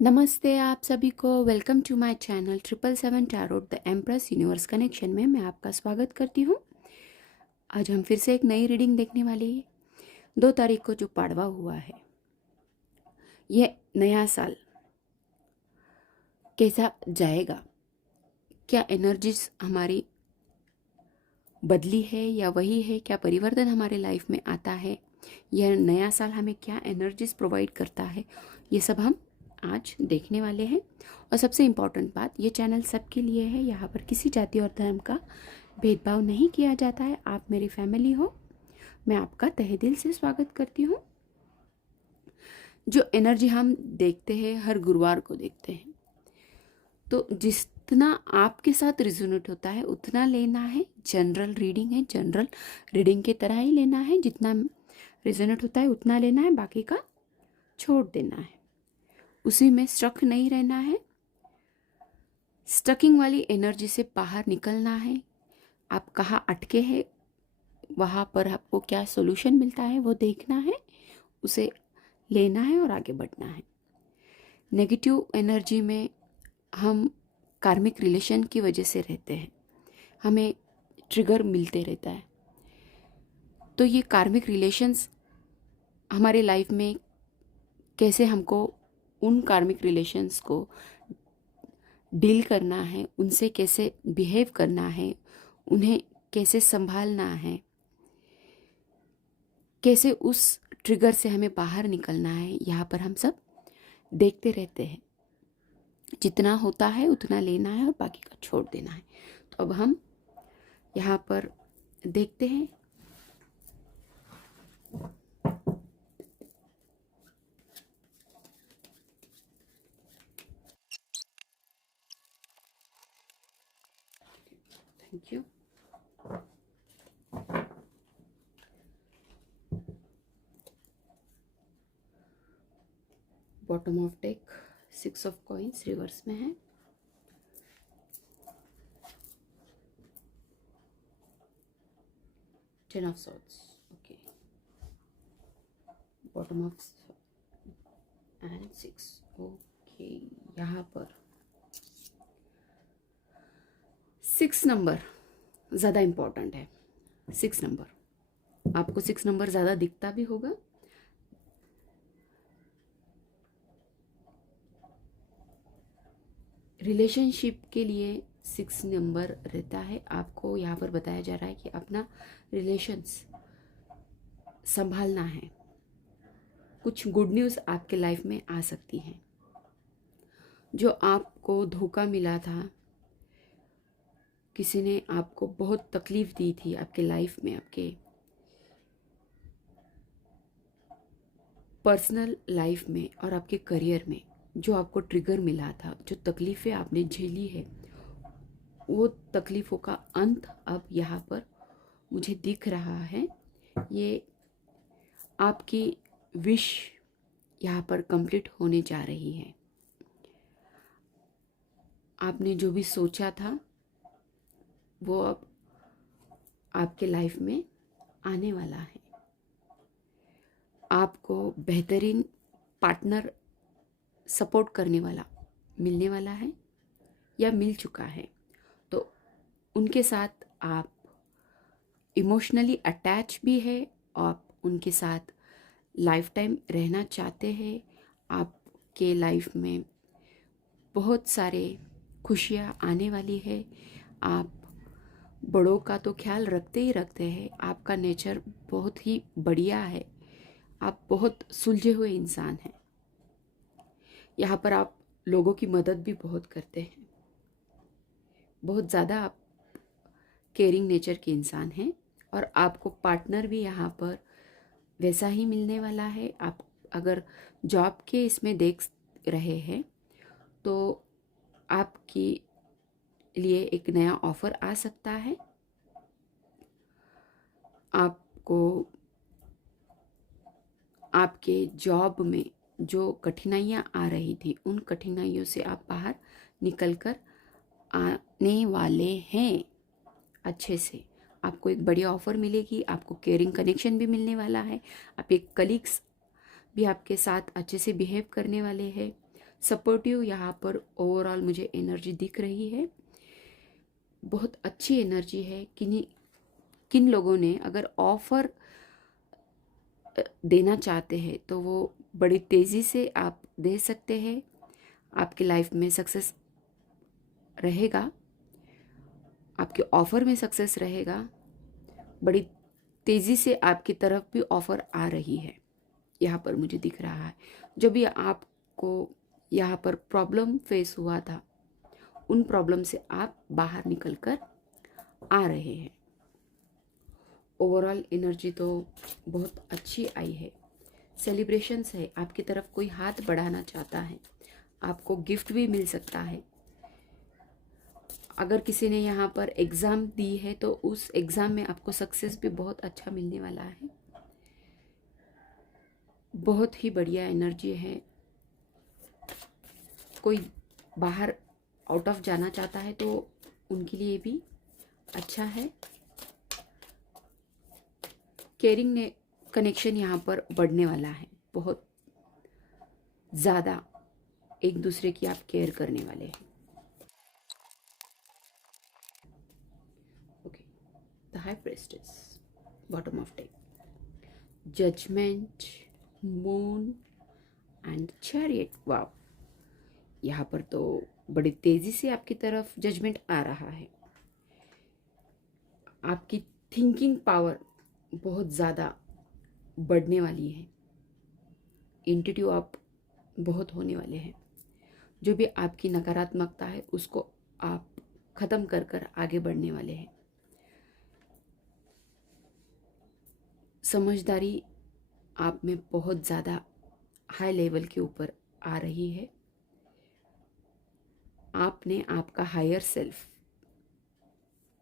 नमस्ते आप सभी को। Welcome to my channel 777 tarot the empress universe connection में मैं आपका स्वागत करती हूँ। आज हम फिर से एक नई रीडिंग देखने वाले हैं। 2 तारीख को जो पाड़वा हुआ है, ये नया साल कैसा जाएगा, क्या एनर्जीज हमारी बदली है या वही है, क्या परिवर्तन हमारे लाइफ में आता है, यह नया साल हमें क्या एनर्जीज प्रोवाइड करता है, ये सब हम आज देखने वाले हैं। और सबसे इम्पॉर्टेंट बात, ये चैनल सबके लिए है। यहाँ पर किसी जाति और धर्म का भेदभाव नहीं किया जाता है। आप मेरी फैमिली हो, मैं आपका तहे दिल से स्वागत करती हूँ। जो एनर्जी हम देखते हैं, हर गुरुवार को देखते हैं, तो जितना आपके साथ रिजोनेट होता है उतना लेना है। जनरल रीडिंग है, जनरल रीडिंग की तरह ही लेना है। जितना रिजोनेट होता है उतना लेना है, बाकी का छोड़ देना है। उसी में स्टक नहीं रहना है। स्टकिंग वाली एनर्जी से बाहर निकलना है। आप कहाँ अटके हैं, वहाँ पर आपको क्या सोल्यूशन मिलता है वो देखना है, उसे लेना है और आगे बढ़ना है। नेगेटिव एनर्जी में हम कार्मिक रिलेशन की वजह से रहते हैं, हमें ट्रिगर मिलते रहता है। तो ये कार्मिक रिलेशंस हमारे लाइफ में कैसे हमको उन कार्मिक रिलेशंस को डील करना है, उनसे कैसे बिहेव करना है, उन्हें कैसे संभालना है, कैसे उस ट्रिगर से हमें बाहर निकलना है, यहाँ पर हम सब देखते रहते हैं। जितना होता है उतना लेना है और बाकी का छोड़ देना है। तो अब हम यहाँ पर देखते हैं। Thank you. Bottom of deck 6 of coins reverse में है। Ten of swords, okay. Bottom of and 6, okay. यहाँ पर 6 नंबर ज़्यादा इम्पॉर्टेंट है। 6 नंबर, आपको 6 नंबर ज़्यादा दिखता भी होगा। रिलेशनशिप के लिए 6 नंबर रहता है। आपको यहाँ पर बताया जा रहा है कि अपना रिलेशंस संभालना है। कुछ गुड न्यूज़ आपके लाइफ में आ सकती है। जो आपको धोखा मिला था, किसी ने आपको बहुत तकलीफ दी थी आपके लाइफ में, आपके पर्सनल लाइफ में और आपके करियर में, जो आपको ट्रिगर मिला था, जो तकलीफ़ें आपने झेली है, वो तकलीफ़ों का अंत अब यहाँ पर मुझे दिख रहा है। ये आपकी विश यहाँ पर कंप्लीट होने जा रही है। आपने जो भी सोचा था वो अब आपके लाइफ में आने वाला है। आपको बेहतरीन पार्टनर सपोर्ट करने वाला मिलने वाला है या मिल चुका है। तो उनके साथ आप इमोशनली अटैच भी है, आप उनके साथ लाइफ टाइम रहना चाहते हैं। आपके लाइफ में बहुत सारे खुशियाँ आने वाली है। आप बड़ों का तो ख्याल रखते ही रखते हैं। आपका नेचर बहुत ही बढ़िया है। आप बहुत सुलझे हुए इंसान हैं। यहाँ पर आप लोगों की मदद भी बहुत करते हैं। बहुत ज़्यादा आप केयरिंग नेचर के इंसान हैं और आपको पार्टनर भी यहाँ पर वैसा ही मिलने वाला है। आप अगर जॉब के इसमें देख रहे हैं तो आपके लिए एक नया ऑफर आ सकता है। आपको आपके जॉब में जो कठिनाइयाँ आ रही थी, उन कठिनाइयों से आप बाहर निकलकर आने वाले हैं अच्छे से। आपको एक बढ़िया ऑफ़र मिलेगी, आपको केयरिंग कनेक्शन भी मिलने वाला है। आप एक कलीग्स भी आपके साथ अच्छे से बिहेव करने वाले हैं। सपोर्टिव यहाँ पर ओवरऑल मुझे एनर्जी दिख रही है, बहुत अच्छी एनर्जी है। किन लोगों ने अगर ऑफ़र देना चाहते हैं तो वो बड़ी तेज़ी से आप दे सकते हैं, आपकी लाइफ में सक्सेस रहेगा, आपके ऑफ़र में सक्सेस रहेगा, बड़ी तेज़ी से आपकी तरफ भी ऑफ़र आ रही है, यहाँ पर मुझे दिख रहा है। जो भी आपको यहाँ पर प्रॉब्लम फेस हुआ था, उन प्रॉब्लम से आप बाहर निकल कर आ रहे हैं। ओवरऑल एनर्जी तो बहुत अच्छी आई है। सेलिब्रेशंस है, आपकी तरफ कोई हाथ बढ़ाना चाहता है, आपको गिफ्ट भी मिल सकता है। अगर किसी ने यहाँ पर एग्ज़ाम दी है तो उस एग्ज़ाम में आपको सक्सेस भी बहुत अच्छा मिलने वाला है। बहुत ही बढ़िया एनर्जी है। कोई बाहर आउट ऑफ जाना चाहता है तो उनके लिए भी अच्छा है। केयरिंग ने कनेक्शन यहाँ पर बढ़ने वाला है, बहुत ज़्यादा एक दूसरे की आप केयर करने वाले हैं। Okay, the high priestess, bottom of deck, judgement, moon and chariot. Wow, यहाँ पर तो बड़ी तेज़ी से आपकी तरफ जजमेंट आ रहा है। आपकी थिंकिंग पावर बहुत ज़्यादा बढ़ने वाली है। इंट्यूटिव आप बहुत होने वाले हैं। जो भी आपकी नकारात्मकता है उसको आप ख़त्म कर कर आगे बढ़ने वाले हैं। समझदारी आप में बहुत ज़्यादा हाई लेवल के ऊपर आ रही है। आपने आपका हायर सेल्फ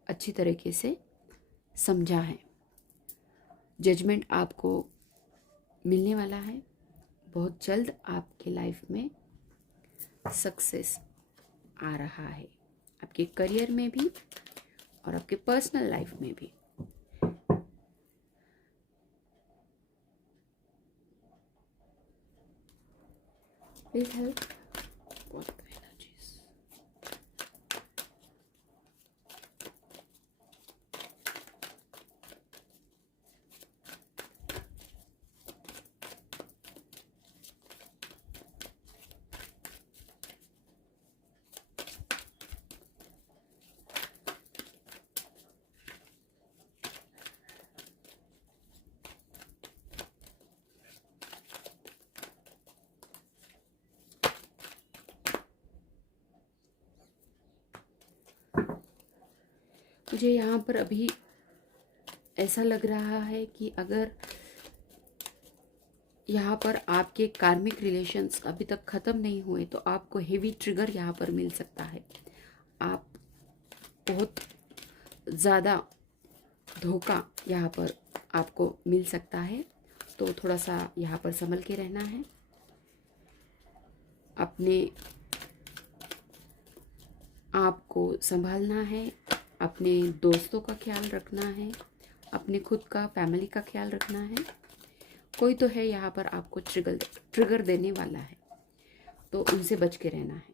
अच्छी तरीके से समझा है। जजमेंट आपको मिलने वाला है। बहुत जल्द आपके लाइफ में सक्सेस आ रहा है, आपके करियर में भी और आपके पर्सनल लाइफ में भी। Please help what the energies. मुझे यहाँ पर अभी ऐसा लग रहा है कि अगर यहाँ पर आपके कार्मिक रिलेशंस अभी तक ख़त्म नहीं हुए तो आपको हेवी ट्रिगर यहाँ पर मिल सकता है। आप बहुत ज़्यादा धोखा यहाँ पर आपको मिल सकता है, तो थोड़ा सा यहाँ पर संभल के रहना है। अपने आप को संभालना है, अपने दोस्तों का ख्याल रखना है, अपने खुद का फैमिली का ख्याल रखना है। कोई तो है यहाँ पर आपको ट्रिगर देने वाला है, तो उनसे बच के रहना है।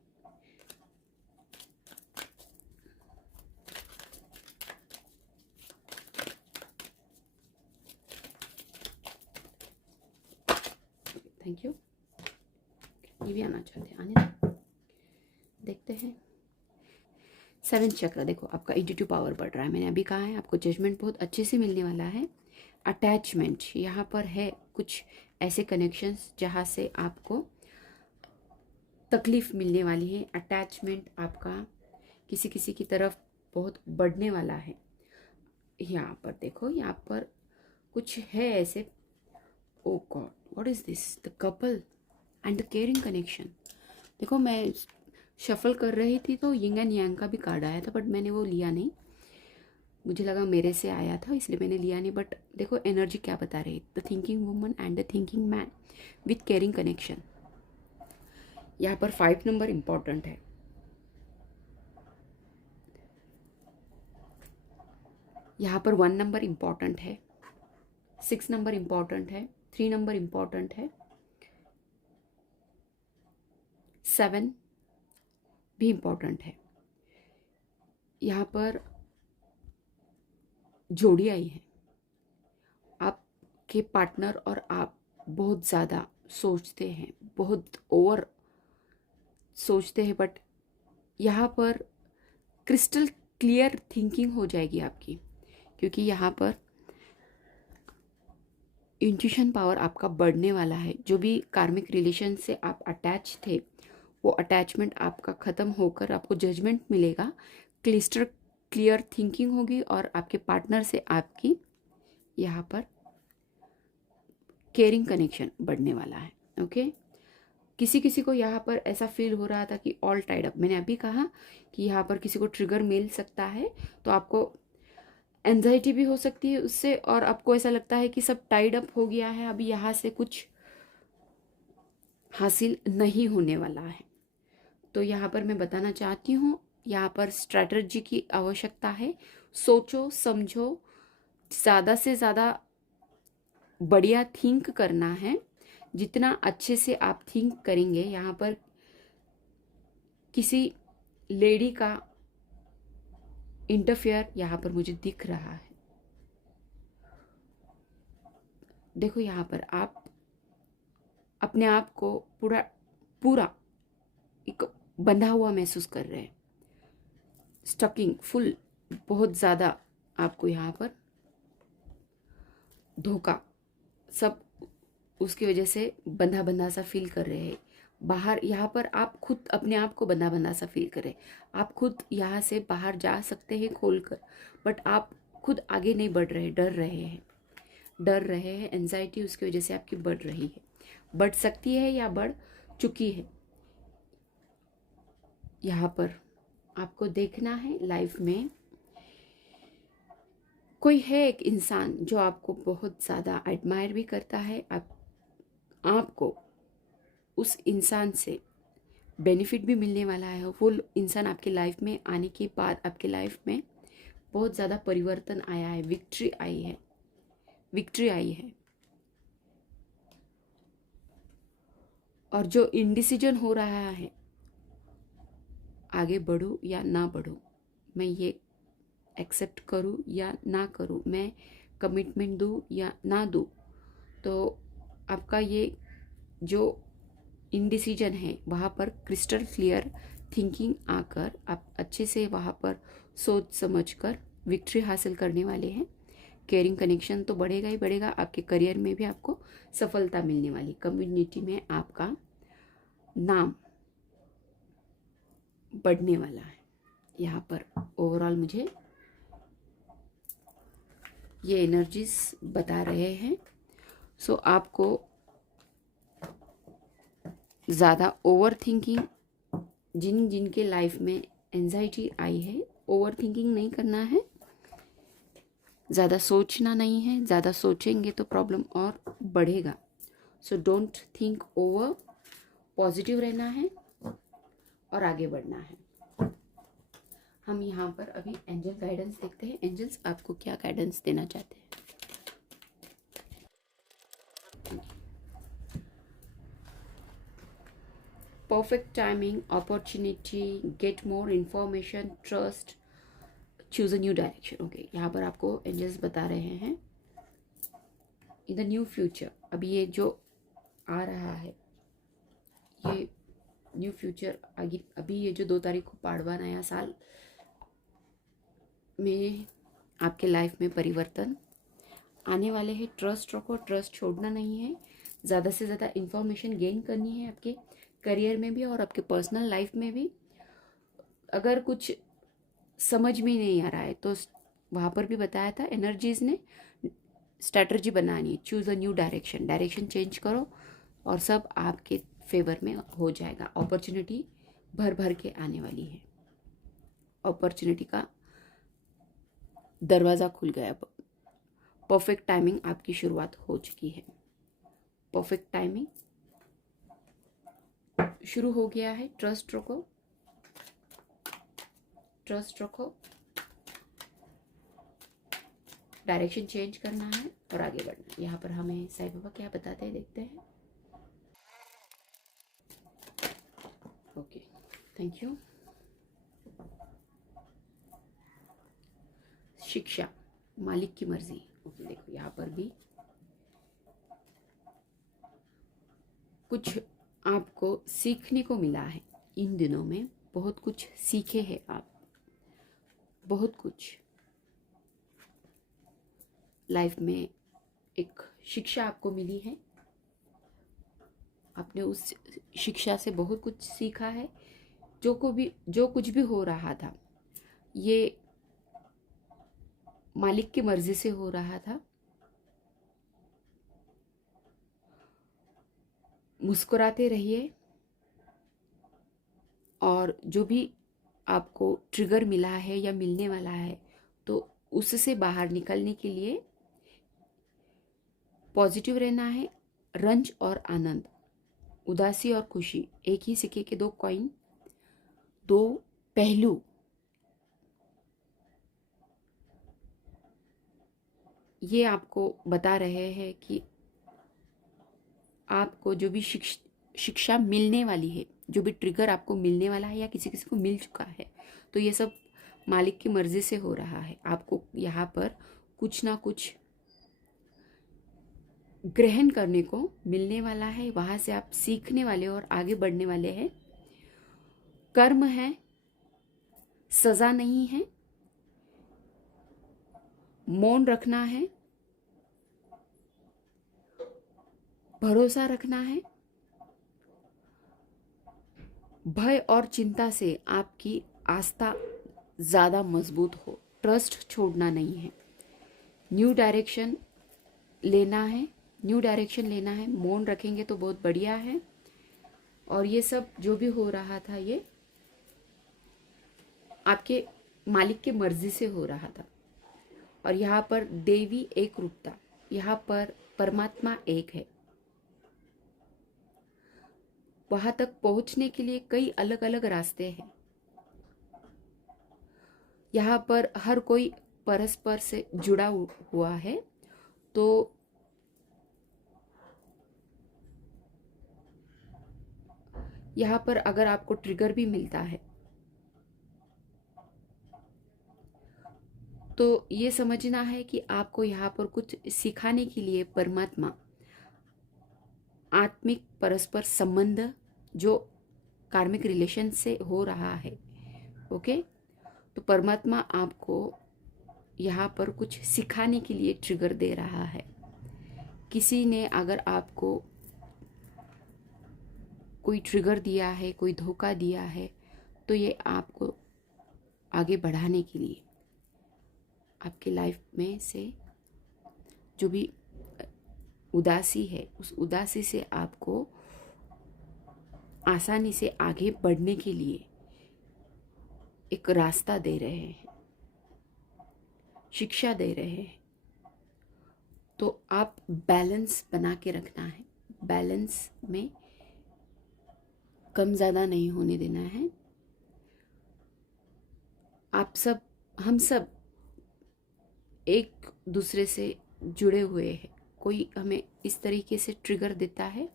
Thank you. ये भी आना चाहते हैं, आने देखते हैं। 7th चक्र, देखो आपका इंट्यूटिव पावर बढ़ रहा है। मैंने अभी कहा है आपको जजमेंट बहुत अच्छे से मिलने वाला है। अटैचमेंट यहाँ पर है, कुछ ऐसे कनेक्शंस जहाँ से आपको तकलीफ मिलने वाली है। अटैचमेंट आपका किसी किसी की तरफ बहुत बढ़ने वाला है। यहाँ पर देखो, यहाँ पर कुछ है ऐसे। Oh God, what is this? The couple and the caring connection. देखो मैं शफल कर रही थी तो यिंग एंड यांग का भी कार्ड आया था, बट मैंने वो लिया नहीं। मुझे लगा मेरे से आया था इसलिए मैंने लिया नहीं। बट देखो एनर्जी क्या बता रही है। The thinking woman and the thinking man with caring connection. यहाँ पर 5 नंबर इम्पॉर्टेंट है। यहाँ पर 1 नंबर इम्पॉर्टेंट है, 6 नंबर इम्पॉर्टेंट है, 3 नंबर इम्पॉर्टेंट है, 7 भी इम्पॉर्टेंट है। यहाँ पर जोड़ी आई है, आपके पार्टनर और आप बहुत ज़्यादा सोचते हैं, बहुत ओवर सोचते हैं, बट यहाँ पर क्रिस्टल क्लियर थिंकिंग हो जाएगी आपकी, क्योंकि यहाँ पर इंट्यूशन पावर आपका बढ़ने वाला है। जो भी कार्मिक रिलेशन से आप अटैच थे, वो अटैचमेंट आपका ख़त्म होकर आपको जजमेंट मिलेगा, क्लिस्टर क्लियर थिंकिंग होगी और आपके पार्टनर से आपकी यहाँ पर केयरिंग कनेक्शन बढ़ने वाला है। ओके, किसी किसी को यहाँ पर ऐसा फील हो रहा था कि ऑल टाइड अप, मैंने अभी कहा कि यहाँ पर किसी को ट्रिगर मिल सकता है, तो आपको एंजाइटी भी हो सकती है उससे, और आपको ऐसा लगता है कि सब टाइड अप हो गया है, अभी यहाँ से कुछ हासिल नहीं होने वाला है। तो यहाँ पर मैं बताना चाहती हूँ, यहाँ पर स्ट्रैटेजी की आवश्यकता है। सोचो समझो, ज़्यादा से ज़्यादा बढ़िया थिंक करना है। जितना अच्छे से आप थिंक करेंगे, यहाँ पर किसी लेडी का इंटरफेयर यहाँ पर मुझे दिख रहा है। देखो, यहाँ पर आप अपने आप को पूरा पूरा एक बंधा हुआ महसूस कर रहे हैं, स्टकिंग फुल, बहुत ज़्यादा आपको यहाँ पर धोखा सब उसकी वजह से बंधा बंधा सा फील कर रहे हैं। बाहर यहाँ पर आप खुद अपने आप को बंधा बंधा सा फील कर रहे हैं। आप खुद यहाँ से बाहर जा सकते हैं खोल कर, बट आप खुद आगे नहीं बढ़ रहे, डर रहे हैं। एंजाइटी उसकी वजह से आपकी बढ़ रही है, बढ़ सकती है या बढ़ चुकी है। यहाँ पर आपको देखना है, लाइफ में कोई है एक इंसान जो आपको बहुत ज़्यादा एडमायर भी करता है। आपको उस इंसान से बेनिफिट भी मिलने वाला है। वो इंसान आपके लाइफ में आने के बाद आपके लाइफ में बहुत ज़्यादा परिवर्तन आया है, विक्ट्री आई है। और जो इनडिसीजन हो रहा है, आगे बढ़ूँ या ना बढ़ूँ, मैं ये एक्सेप्ट करूँ या ना करूँ, मैं कमिटमेंट दूँ या ना दूँ, तो आपका ये जो इनडिसीजन है, वहाँ पर क्रिस्टल क्लियर थिंकिंग आकर आप अच्छे से वहाँ पर सोच समझ कर विक्ट्री हासिल करने वाले हैं। केयरिंग कनेक्शन तो बढ़ेगा ही बढ़ेगा, आपके करियर में भी आपको सफलता मिलने वाली, कम्युनिटी में आपका नाम बढ़ने वाला है। यहाँ पर ओवरऑल मुझे ये एनर्जीज बता रहे हैं। सो आपको ज़्यादा ओवर थिंकिंग, जिनके लाइफ में एंजाइटी आई है, ओवर थिंकिंग नहीं करना है, ज़्यादा सोचना नहीं है। ज़्यादा सोचेंगे तो प्रॉब्लम और बढ़ेगा। So don't think over, positive रहना है और आगे बढ़ना है। हम यहाँ पर अभी एंजल गाइडेंस देखते हैं। एंजल्स आपको क्या गाइडेंस देना चाहते हैं? Perfect timing, opportunity, get more information, trust, choose a new direction. Okay, यहाँ पर आपको एंजल्स बता रहे हैं इन द न्यू फ्यूचर, अभी ये जो आ रहा है, ये न्यू फ्यूचर आगे, अभी ये जो 2 तारीख को पाड़वा नया साल में आपके लाइफ में परिवर्तन आने वाले हैं। ट्रस्ट रखो, ट्रस्ट छोड़ना नहीं है। ज़्यादा से ज़्यादा इंफॉर्मेशन गेन करनी है आपके करियर में भी और आपके पर्सनल लाइफ में भी। अगर कुछ समझ में नहीं आ रहा है तो वहाँ पर भी बताया था एनर्जीज ने, स्ट्रैटेजी बनानी है, choose a new direction, direction change करो और सब आपके फेवर में हो जाएगा। अपॉर्चुनिटी भर भर के आने वाली है, अपॉर्चुनिटी का दरवाज़ा खुल गया। परफेक्ट टाइमिंग आपकी शुरुआत हो चुकी है, परफेक्ट टाइमिंग शुरू हो गया है। ट्रस्ट रखो, ट्रस्ट रखो, डायरेक्शन चेंज करना है और आगे बढ़ना है। यहाँ पर हमें साईं बाबा क्या बताते हैं, देखते हैं। Okay, thank you. शिक्षा, मालिक की मर्जी। ओके, देखो यहाँ पर भी कुछ आपको सीखने को मिला है। इन दिनों में बहुत कुछ सीखे हैं आप, बहुत कुछ लाइफ में एक शिक्षा आपको मिली है। आपने उस शिक्षा से बहुत कुछ सीखा है। जो कुछ भी हो रहा था, ये मालिक की मर्जी से हो रहा था। मुस्कुराते रहिए, और जो भी आपको ट्रिगर मिला है या मिलने वाला है, तो उससे बाहर निकलने के लिए पॉजिटिव रहना है। रंज और आनंद, उदासी और खुशी, एक ही सिक्के के दो कॉइन, दो पहलू। ये आपको बता रहे हैं कि आपको जो भी शिक्षा मिलने वाली है, जो भी ट्रिगर आपको मिलने वाला है या किसी किसी को मिल चुका है, तो ये सब मालिक की मर्जी से हो रहा है। आपको यहाँ पर कुछ ना कुछ ग्रहण करने को मिलने वाला है। वहाँ से आप सीखने वाले और आगे बढ़ने वाले हैं। कर्म है, सजा नहीं है। मौन रखना है, भरोसा रखना है। भय और चिंता से आपकी आस्था ज़्यादा मजबूत हो। ट्रस्ट छोड़ना नहीं है। न्यू डायरेक्शन लेना है, न्यू डायरेक्शन लेना है। मौन रखेंगे तो बहुत बढ़िया है। और ये सब जो भी हो रहा था, ये आपके मालिक की मर्जी से हो रहा था। और यहाँ पर देवी एक रूपता, यहाँ पर परमात्मा एक है। वहां तक पहुंचने के लिए कई अलग अलग रास्ते हैं। यहाँ पर हर कोई परस्पर से जुड़ा हुआ है। तो यहाँ पर अगर आपको ट्रिगर भी मिलता है, तो ये समझना है कि आपको यहाँ पर कुछ सिखाने के लिए परमात्मा, आत्मिक परस्पर संबंध जो कार्मिक रिलेशन से हो रहा है, ओके, तो परमात्मा आपको यहाँ पर कुछ सिखाने के लिए ट्रिगर दे रहा है। किसी ने अगर आपको कोई ट्रिगर दिया है, कोई धोखा दिया है, तो ये आपको आगे बढ़ाने के लिए, आपके लाइफ में से जो भी उदासी है, उस उदासी से आपको आसानी से आगे बढ़ने के लिए एक रास्ता दे रहे हैं, शिक्षा दे रहे हैं। तो आप बैलेंस बना के रखना है। बैलेंस में कम ज़्यादा नहीं होने देना है। आप सब, हम सब एक दूसरे से जुड़े हुए हैं। कोई हमें इस तरीके से ट्रिगर देता है,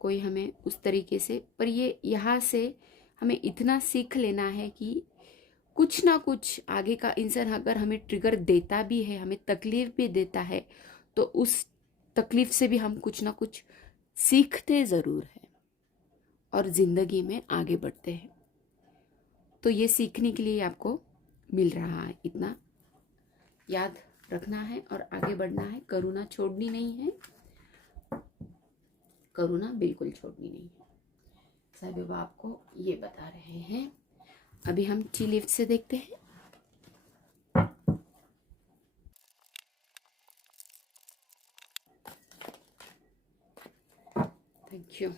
कोई हमें उस तरीके से। पर ये यहाँ से हमें इतना सीख लेना है कि कुछ ना कुछ आगे का इंसान अगर हमें ट्रिगर देता भी है, हमें तकलीफ भी देता है, तो उस तकलीफ से भी हम कुछ ना कुछ सीखते ज़रूर हैं और ज़िंदगी में आगे बढ़ते हैं। तो ये सीखने के लिए आपको मिल रहा है, इतना याद रखना है और आगे बढ़ना है। करुणा छोड़नी नहीं है, करुणा बिल्कुल छोड़नी नहीं है। साईं बाबा आपको ये बता रहे हैं। अभी हम टी लिफ्ट से देखते हैं। Thank you.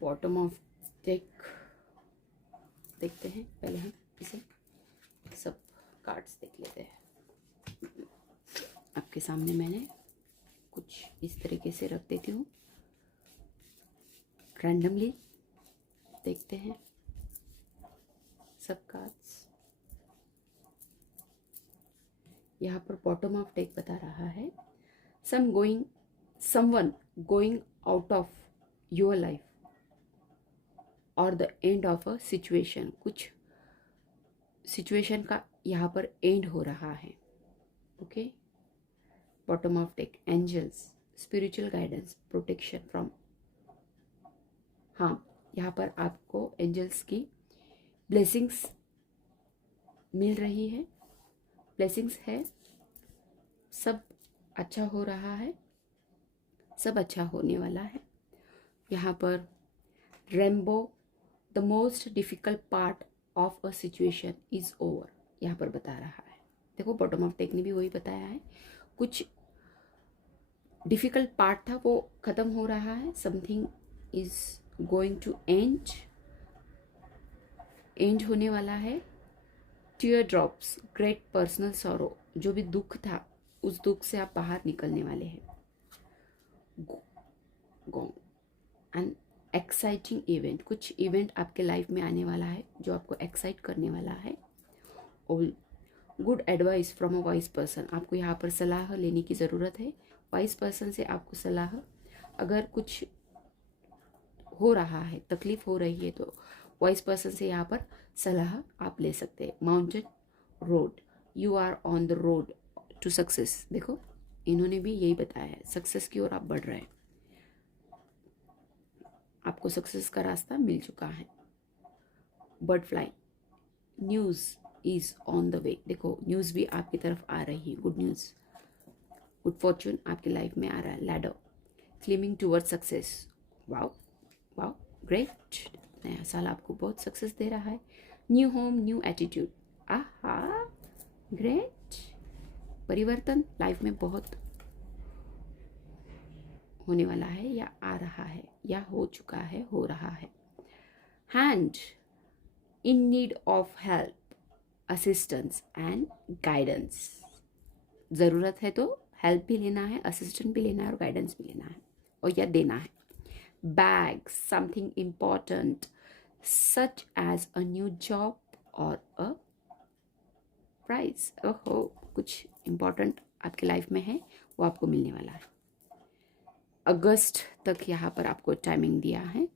Bottom of deck देखते हैं। पहले हम इसे सब कार्ड्स देख लेते हैं। आपके सामने मैंने कुछ इस तरीके से रख देती हूँ, रैंडमली देखते हैं सब कार्ड्स। यहाँ पर बॉटम ऑफ डेक बता रहा है, someone going out of your life. और the end of a situation, कुछ सिचुएशन का यहाँ पर एंड हो रहा है। Okay, bottom of deck, angels, spiritual guidance, protection from, हाँ यहाँ पर आपको एंजल्स की ब्लेसिंग्स मिल रही है, ब्लेसिंग्स है, सब अच्छा हो रहा है, सब अच्छा होने वाला है। यहाँ पर rainbow, the most difficult part of a situation is over, यहाँ पर बता रहा है। देखो बॉटम ऑफ डेक ने भी वही बताया है, कुछ डिफ़िकल्ट पार्ट था वो ख़त्म हो रहा है, something is going to end होने वाला है। Tear drops, great personal sorrow, जो भी दुख था उस दुख से आप बाहर निकलने वाले हैं। गो एन एक्साइटिंग इवेंट, कुछ इवेंट आपके लाइफ में आने वाला है जो आपको एक्साइट करने वाला है। और good advice from a wise person, आपको यहाँ पर सलाह लेने की ज़रूरत है। वाइज पर्सन से आपको सलाह, अगर कुछ हो रहा है, तकलीफ हो रही है, तो वाइज पर्सन से यहाँ पर सलाह आप ले सकते हैं। Mountain road, you are on the road to success, देखो इन्होंने भी यही बताया है, सक्सेस की ओर आप बढ़ रहे हैं, आपको सक्सेस का रास्ता मिल चुका है। Bird fly, news is on the way, देखो न्यूज़ भी आपकी तरफ आ रही है, गुड न्यूज़, गुड फॉर्चून आपकी लाइफ में आ रहा है। Ladder, climbing toward success, wow wow great, नया साल आपको बहुत सक्सेस दे रहा है। New home, new attitude, aha great, परिवर्तन लाइफ में बहुत होने वाला है, या आ रहा है, या हो चुका है, हो रहा है। Hand, in need of help, assistance and guidance, ज़रूरत है तो हेल्प भी लेना है, असिस्टेंट भी लेना है और गाइडेंस भी लेना है और या देना है। Bag, something important such as a new job और अ प्राइज, ओहो कुछ इम्पॉर्टेंट आपके लाइफ में है वो आपको मिलने वाला है। अगस्त तक यहाँ पर आपको टाइमिंग दिया है।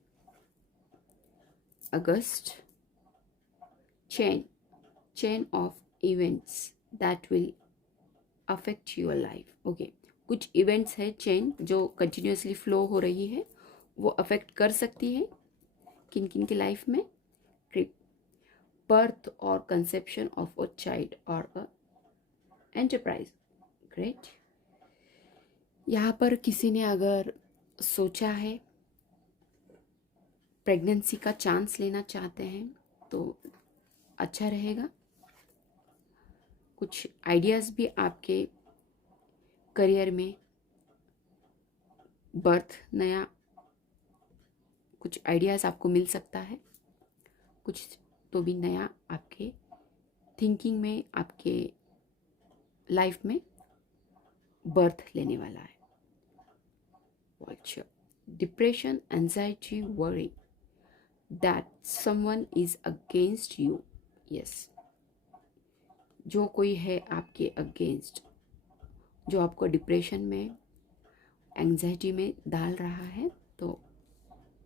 August, chain of events that will affect your life, okay, कुछ इवेंट्स है चेन जो कंटिन्यूसली फ्लो हो रही है, वो अफेक्ट कर सकती है किन किन की लाइफ में। ट्रिप, बर्थ और कंसेप्शन ऑफ अ चाइल्ड और अ एंटरप्राइज, ग्रेट। यहाँ पर किसी ने अगर सोचा है प्रेगनेंसी का चांस लेना चाहते हैं तो अच्छा रहेगा। कुछ आइडियाज़ भी आपके करियर में, बर्थ नया, कुछ आइडियाज़ आपको मिल सकता है, कुछ तो भी नया आपके थिंकिंग में, आपके लाइफ में बर्थ लेने वाला है। अच्छा, depression, anxiety, worry that someone is against you, yes, जो कोई है आपके अगेंस्ट, जो आपको डिप्रेशन में, एंजाइटी में डाल रहा है, तो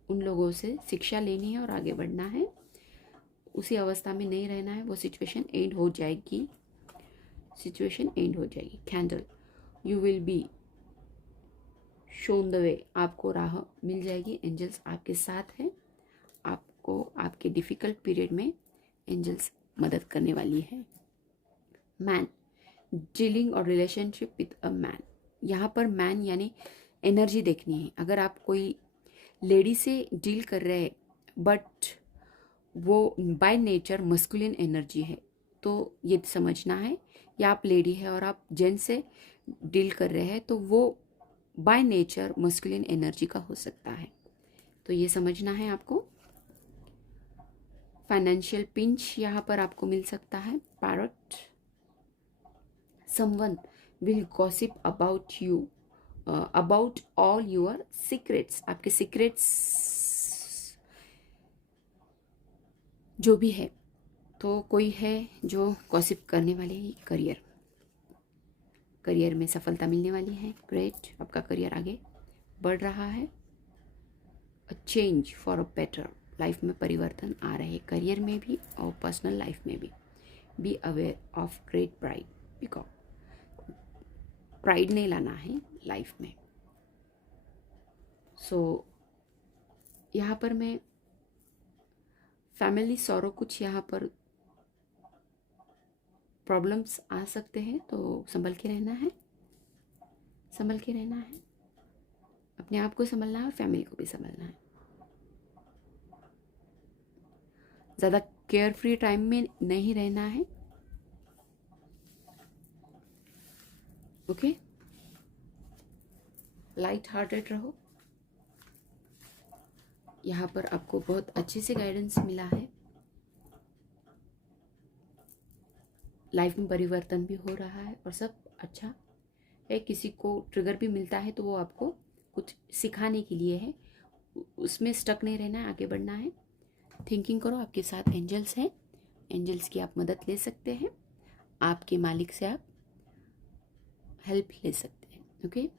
उन लोगों से शिक्षा लेनी है और आगे बढ़ना है, उसी अवस्था में नहीं रहना है, वो सिचुएशन एंड हो जाएगी, सिचुएशन एंड हो जाएगी। Candle, you will be shown the way, आपको राह मिल जाएगी, एंजल्स आपके साथ हैं, आपको आपके डिफ़िकल्ट पीरियड में एंजल्स मदद करने वाली है। मैन, डीलिंग और रिलेशनशिप विद अ मैन, यहाँ पर मैन यानी एनर्जी देखनी है। अगर आप कोई लेडी से डील कर रहे हैं बट वो बाय नेचर मस्कुलिन एनर्जी है, तो ये समझना है, या आप लेडी है और आप जेंट्स से डील कर रहे हैं तो वो बाय नेचर मस्कुलिन एनर्जी का हो सकता है, तो ये समझना है आपको। फाइनेंशियल पिंच यहाँ पर आपको मिल सकता है। Parrot, someone will gossip about you, about all your secrets, आपके सीक्रेट्स जो भी है, तो कोई है जो गॉसिप करने वाले ही। करियर में सफलता मिलने वाली है, ग्रेट, आपका करियर आगे बढ़ रहा है। A change for a better, life में परिवर्तन आ रहे हैं, करियर में भी और पर्सनल लाइफ में भी। Be aware of great pride, because pride नहीं लाना है लाइफ में। सो यहाँ पर मैं फैमिली सॉरो, कुछ यहाँ पर प्रॉब्लम्स आ सकते हैं, तो संभल के रहना है, संभल के रहना है, अपने आप को संभलना है और फैमिली को भी संभलना है। ज़्यादा केयर फ्री टाइम में नहीं रहना है, ओके। लाइट हार्टेड रहो। यहाँ पर आपको बहुत अच्छे से गाइडेंस मिला है। लाइफ में परिवर्तन भी हो रहा है और सब अच्छा है। किसी को ट्रिगर भी मिलता है तो वो आपको कुछ सिखाने के लिए है, उसमें स्टक नहीं रहना है, आगे बढ़ना है। थिंकिंग करो, आपके साथ एंजल्स हैं, एंजल्स की आप मदद ले सकते हैं, आपके मालिक से आप हेल्प ले सकते हैं, okay.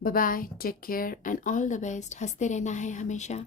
Bye bye, take care and all the best. हंसते रहना है हमेशा।